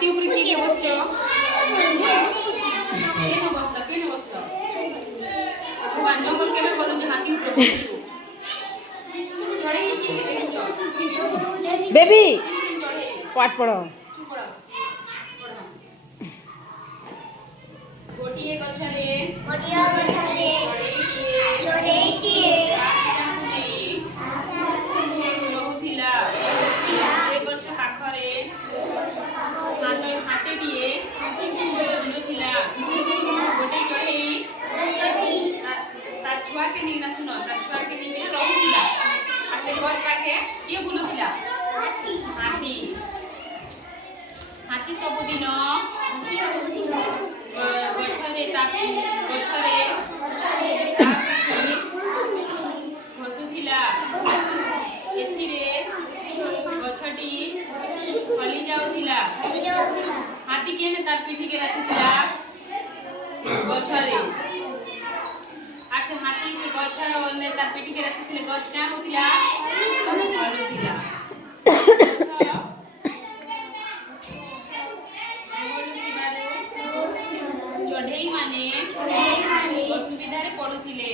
हाथी ऊपर किए बसछ केन बसला अच्छा जंगल केबे बोलु जे हाथी ऊपर बसलु चढ़े किए देखछ बेबी चढ़े पाठ पढ़ो चुप पढ़ गोटिए गछरे चढ़े किए रहुथिला से गछ पाखरे हाथीटिए बुलुथिला गोटे चढ़ेई ता छुआ के नहीं ना सुनो ता छुआ के नहीं रहुथिला आ से गछ पाखे किए बुलुथिला हाथी हाथी सबुदिन गछरे घसुथिला एथिरे गछटी फली जाउथिला हाथी केने तार पीठी के रखिथिला गछरे आसे हाथी से गछ ने तार पीठी के रखिथिले गछ का होथिला फलुथिला चढ़ेई माने असुविधारे पड़ुथिले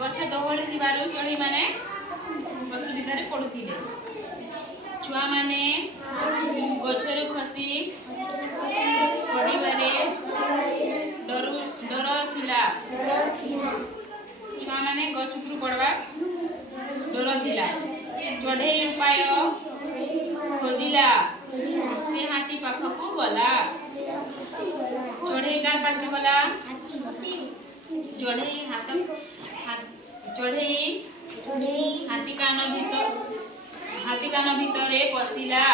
गछ दहली थिबारु चढ़ेई माने असुविधारे पड़ुथिले छुआ माने गछरु खसी पड़िबारे डर थिला छुआ माने गछ उपरु पड़वा डर थिला चढ़ेई उपाय खोजिला से हाथी पाखकु गला चढ़ेई कार पाखे गला चढ़ेई हाथी कान भितरे पसिला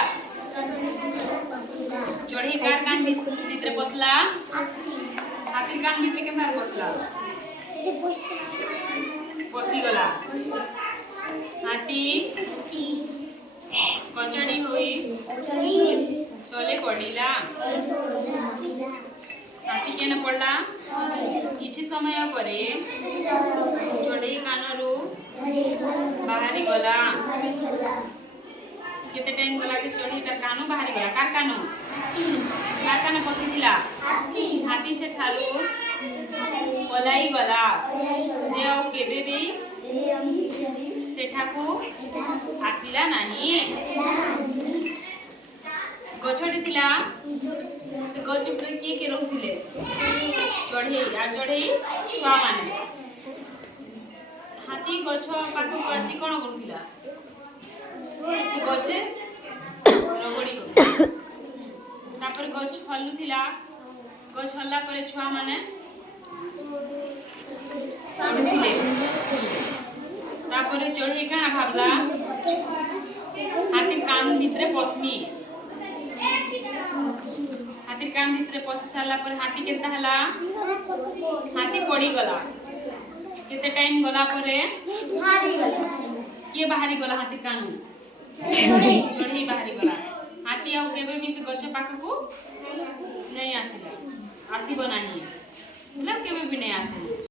चढ़ेई कार कान भितरे पसला हाथी कान भितरे केना पसला पसी गला हाथी कचड़ी हुई तले पड़िला हाथी केने पड़ला किछि समय परे चढ़ेई कानरू बाहरी गला केते टाइम गला के चढ़ेई ता कानो बाहरी गला कार काने पसिथिला हाथी से ठारू पलाई गला से आ केबे भी सेठाकू आसिला नाही गछटी थिला से गछ ऊपर किए रहुथिले चढ़ेई छुआ माने हाथी गछ पाखु आसी कोन करुथिला से गछे रगड़ी गो तापर गछ फलुथिला गछ हल्ला परे छुआ माने पड़ुथिले तापर चढ़ेई काना भाबला हाथी कान भितरे पसमी हाथी कान भितरे पसी साला पर हाथी केता हला हाथी पड़ी गला केते टाइम गला परे के बाहरी गला हाथी कानु चढ़ेई बाहरी गला हाथी आ केबे भी से गछ पाखकु नहीं आसिला आसीबो नाही मतलब केबे भी नहीं आसे